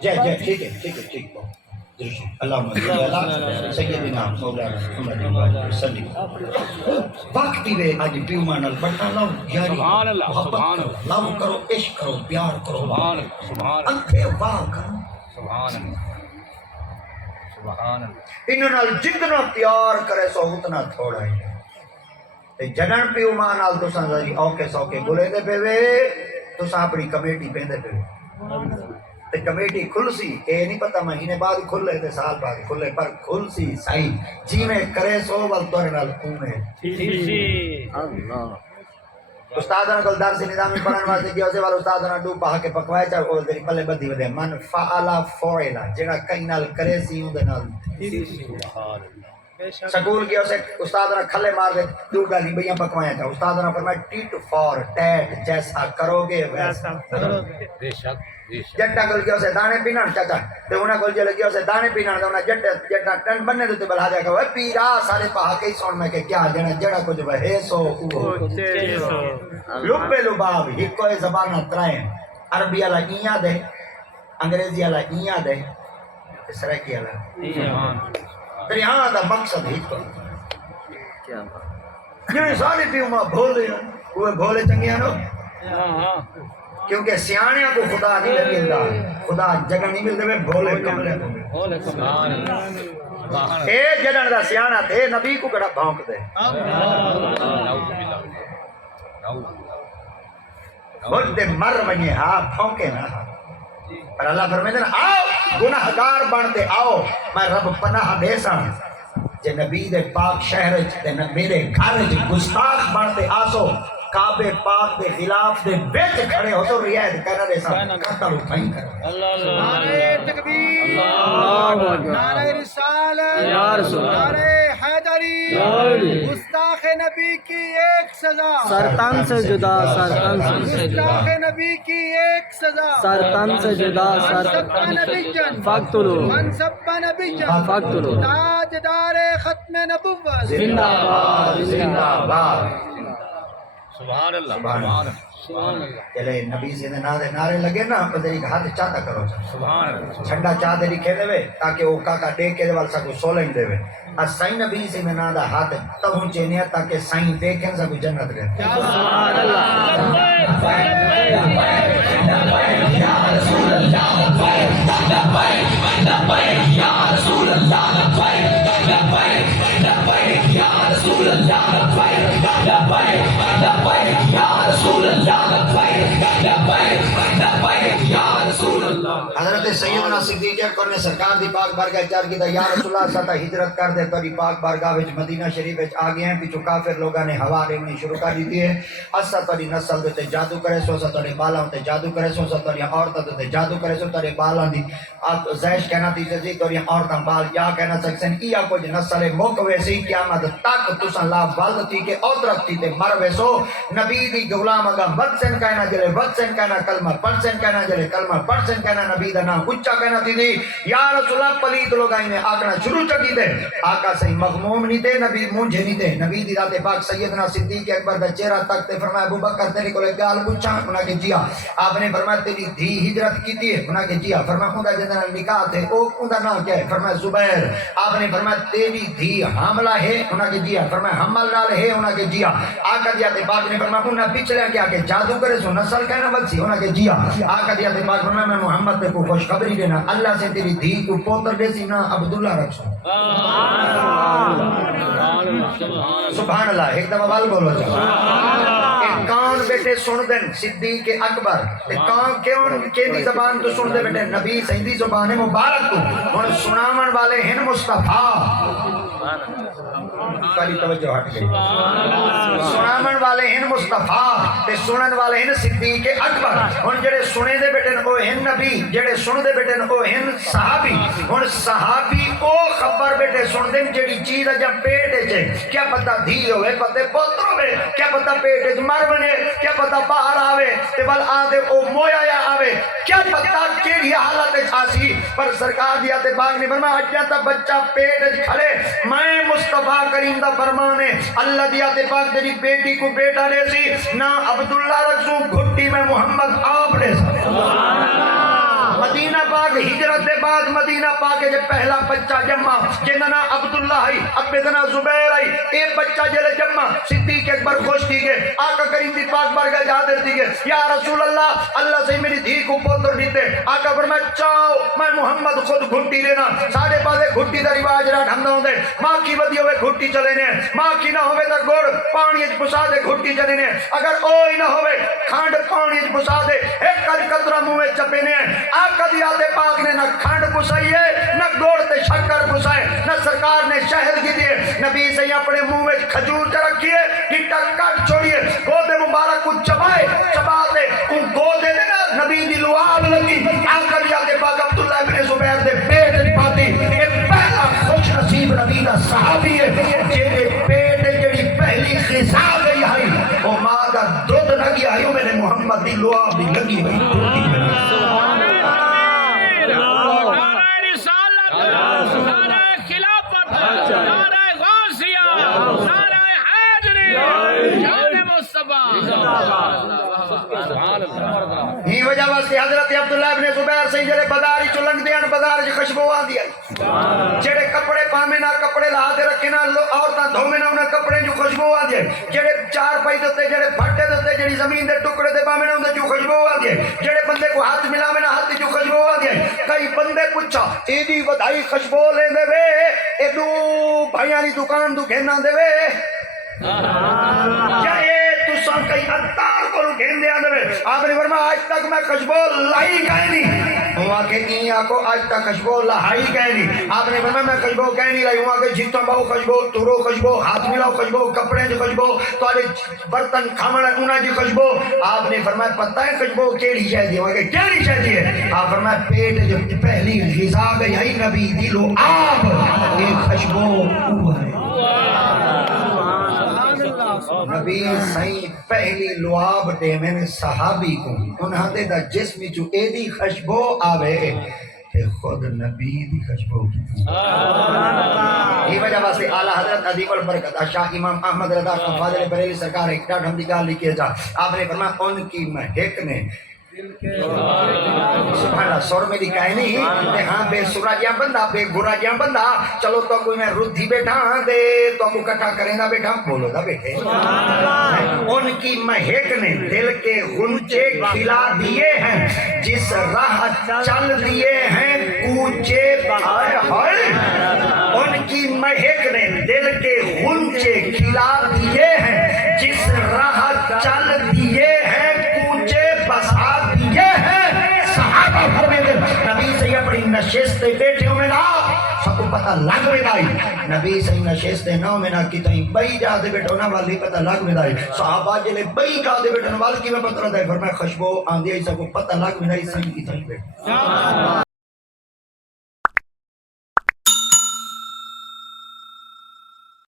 جی جی ٹھیک ہے ٹھیک ہے ٹھیک ہے اللہم صلی علی سیدنا مولانا محمد وسلم وقت وے اج پیوما نال بٹا لاؤ یاری سبحان اللہ محبت سبحان کرو اللہ لو کرو عشق کرو پیار کرو سبحان اللہ سبحان اللہ انکھے واہ کرو سبحان اللہ سبحان اللہ انہاں نال جتنا پیار کرے سو اتنا تھوڑا ہے تے جنن پیوما نال تساں ذری اوکے سوکے گلے دے پے تساں اپنی کمیٹی پیندے پے تے کمیٹی کھل سی اے نہیں پتہ مہینے بعد کھلے تے سال بعد کھلے پر کھل سی صحیح جی میں کرے سو ول تور نال کونے اللہ استاداں کول درس نظامی پڑھن واسطے گیا سے وال استاداں ڈو پا کے پکوائے چا او دی پلے بدی ودے من فعل فعلا جڑا کئی نال کرے سی اون دے نال سبحان اللہ سکول گیا سے استاداں کھلے مار دے دو گالی بیاں پکوائے چا استاداں فرمایا ٹیٹ فار ٹیٹ جیسا کرو گے ویسا کرو گے بے شک بے شک جٹا کول گیا سے دانے پینن چاچا تے انہاں کول جے گیا سے دانے پینن تے انہاں جٹا ٹن بننے تے بلا دیا کہ اوے پیرا سارے پا کے سن میں کہ کیا جڑا کچھ وے سو لبے لباب ہکوئے زبان ترائیں عربی والا ایاں دے انگریزی والا ایاں دے سرائکی والا تیری ہاں دا مقصد ہی تو جنہیں سارے پیوما بھولے وہ بھولے چنگے ہیں کیونکہ سیانیاں کو خدا نہیں ملتا خدا جگہ نہیں ملتے میں بھولے کملے سبحان اللہ اے جنن دا سیانہ تھے نبی کو کڑا بھونک دے بولتے مر ونیے ہاں بھونکے نا پر اللہ فرمیدے نا آؤ گناہگار بنتے آؤ میں رب پناہ دے ساں جے نبی دے پاک شہر تے میرے گھر گستاخ بنتے آسو کعبے پاک دے خلاف دے بیچ کھڑے ہو تو رعایت کرنا دے ساں قتل نہیں کرو نعرہ تکبیر نعرہ رسالت نعرہ حیدری گستاخ نبی کی ایک سزا سرطان سے جدا سرطان سے گستاخ نبی کی ایک سزا سرطان سے جدا من سب سرطان نبی جن فاقتلو من سب نبی جن فاقتلو تاجدار ختم نبوت زندہ باد زندہ باد سبحان اللہ سبحان سبحان اللہ اللہ چلے نبی سے نعرے لگے نا بدری ہاتھ چاہتا کرو سبحان اللہ چھنڈا چاہ دے لکھے دے وے تاکہ وہ کاکا ٹیک کے دے وال سکو سولنگ دے وے اور سائیں نبی سے میں نادا ہاتھ تب ہوں چینیا تاکہ سائیں دیکھیں سکو جنت گئے سبحان اللہ یا رسول اللہ یا رسول اللہ یا رسول اللہ حضرت سیدنا صدیق اکبر نے سرکار دی پاک بارگاہ چار کی یا رسول اللہ ستا ہجرت کر دے تیری پاک بارگاہ وچ مدینہ شریف وچ آ گئے ہیں پیچھے کافر لوگاں نے ہوا ریونی شروع کر دی ہے اسا تیری نسل تے جادو کرے سو اسا تیرے بالاں تے جادو کرے سو اسا تیری عورتاں تے جادو کرے سو تیرے بالاں دی زائش کہنا تھی جی تیری عورتاں بال یا کہنا سکسن یا کچھ نسل موک ویسی قیامت تک تساں لا ولد تھی کہ عورت تھی تے مر ویسو نبی دی غلام اگا ودسن کہنا جلے ودسن کہنا کلمہ پڑھسن کہنا جلے کلمہ پڑھسن کہنا نبی دا نام اچھا کہنا تھی دی یا رسول اللہ پلیت لوگ آئیں نے آکنا شروع چکی دے آقا صحیح مغموم نہیں دے نبی مونجھے نہیں دے نبی دی ذات پاک سیدنا صدیق اکبر دا چہرہ تک تے فرمایا ابو بکر تیری کو گال پوچھا انہاں کے جیا آپ نے فرمایا تیری دھی ہجرت کی تھی انہاں کے جیا فرمایا اوندا جندے نکاح تھے او اوندا نام کیا ہے فرمایا زبیر آپ نے فرمایا تیری دھی حاملہ ہے انہاں کے جیا فرمایا حمل نال ہے انہاں کے جیا آقا دی ذات پاک نے فرمایا انہاں پچھلے کیا کہ جادو کرے سو نسل کہنا بچی انہاں کے جیا آقا دی ذات پاک فرمایا میں محمد تے کو خوشخبری دینا اللہ سے تیری دھی کو پوتر دے سی نا عبداللہ رکھو سبحان اللہ ایک دفعہ بال بولو جا کون بیٹے سن دن صدیق اکبر کون کیندی زبان تو سن دے بیٹے نبی سیدی زبان مبارک تو ہن سناون والے ہیں مصطفیٰ کاری توجہ ہٹ گئی سناون والے ہیں مصطفیٰ تے سنن والے ہیں صدیق اکبر ہن جڑے سنے دے بیٹے او ہیں نبی جڑے سن دے بیٹے او ہیں صحابی ہن صحابی او خبر بیٹے سن دے جڑی چیز جب پیٹ وچ کیا پتہ دھی ہوے پتہ پتر ہوے کیا پتہ پیٹ وچ مر بنے کیا پتہ باہر آوے تے ول آدے او مویا یا آوے کیا پتہ کیڑی حالت وچ آسی پر سرکار دی تے باغ نے فرمایا اجا تا بچہ پیٹ وچ کھڑے میں مصطفیٰ کریم دا فرمان ہے اللہ دی تے پاک تیری بیٹی کو بیٹا دے سی نہ عبداللہ رکھوں گھٹی میں محمد آ اپنے مدینہ پاک ہجرت دے بعد مدینہ پاک جے پہلا بچہ جمع جننا عبداللہ ہی ابدنا زبیر ہی اے بچہ جلے جمع صدیق اکبر خوش تھی گئے آقا کریم دی پاک بارگاہ جادر تھی گئے یا رسول اللہ سے میری دھی کو پوتر دیتے آقا فرمایا چاہو میں محمد خود گھٹی لینا سارے پاسے گھٹی دا رواج رہا ڈھمدا ہوندے ماں کی ودی ہوئے گھٹی چلے نے ماں کی نہ ہوئے تا گوڑ پانی اچ پسا دے گھٹی چلے نے اگر اوئی نہ ہوئے کھانڈ پانی اچ پسا دے ایک قطرہ منہ میں چپے نے آقا دی آتے پاک نے نہ کھانڈ پسائی ہے نہ گوڑ تے شکر پسائے نہ سرکار نے شہد کی دیے نبی سے اپنے منہ میں کھجور تے رکھیے گٹا کٹ چھوڑیے گودے مبارک کو چباتے ان گودے نے نبی دی لعاب لگی آقا دی آتے پاک عبداللہ بن زبیر دے پیٹ پاتی اے پہلا خوش نصیب نبی دا صحابی ہے جیڑے پیٹ جڑی پہلی غذا گئی آئی او ماں دا دودھ لگی آئی او میرے محمد دی لعاب دی لگی ہوئی ہی وجہ واسطے حضرت عبداللہ ابن زبیر سے جڑے بازار چ لنگدے ہیں بازار چ خوشبو آندی ہے جڑے کپڑے پامے نہ کپڑے لا کے رکھے نہ عورتاں دھومے نہ انہاں کپڑے جو خوشبو آندی ہے جڑے چار پائی دے جڑے پھٹے دے جڑی زمین دے ٹکڑے تے پامے نہ اون جو خوشبو آندی ہے جڑے بندے کو ہاتھ ملاوے نہ ہاتھ جو خوشبو آندی ہے کئی بندے پوچھا ایڈی ودائی خوشبو لیندے وے اے دو بھائیاں دی دکان تو گھنا دے وے یا اے تساں کئی اتار کو گھن دے آندے وے آپ نے فرمایا آج تک میں خوشبو لائی گئی نہیں ہوا کہ نہیں آکو آج تک خوشبو لائی گئی نہیں آپ نے فرمایا میں خوشبو کہیں نہیں لائی ہوا کہ جتنا باؤ خوشبو تورو خوشبو ہاتھ ملاؤ خوشبو کپڑے جو خوشبو توارے برتن کھامڑا انہاں جی خوشبو آپ نے فرمایا پتہ ہے خوشبو کیڑی شے دی ہوا کہ کیڑی شے دی ہے آپ فرمایا پیٹ جو پہلی غذا گئی ہے نبی دی لو آپ یہ خوشبو اوہ ہے نبی سائیں پہلی لعاب دے میں نے صحابی کو انہاں دے دا جسم جو ایدی خوشبو آوے کہ خود نبی دی خوشبو کی یہ وجہ واسطے اعلیٰ حضرت عظیم البرکت شاہ امام احمد رضا خان فاضل بریلی سرکار ایک ڈاٹ ہم دی گال لکھے جا آپ نے فرمایا ان کی مہک نے سبحان اللہ سور میں دکھائے نہیں کہ ہاں بے سراجیاں بندہ بے گراجیاں بندہ چلو تو کوئی میں ردھی بیٹھا دے تو کو کٹھا کریں دا بیٹھا بولو دا بیٹھے ان کی مہک نے دل کے غنچے کھلا دیے ہیں جس راہ چل دیے ہیں کوچے ہائے ہائے ان کی مہک نے دل کے غنچے کھلا دیے ہیں جس راہ چل دیے ہیں کوچے بسا دیے ہیں صحابہ فرمیتے نبی سے اپنی نشست بیٹھے ہوں میں نا سب کو پتہ لگ میں دائی نبی سے نشست نو میں نا کتنی بئی جا دے بیٹھو نا والی پتہ لگ میں دائی صحابہ جلے بئی جا دے بیٹھو نا والی کی میں پتہ لگ دائی فرمائے خوشبو آن دیا سب کو پتہ لگ میں دائی سنگ کتنی بیٹھو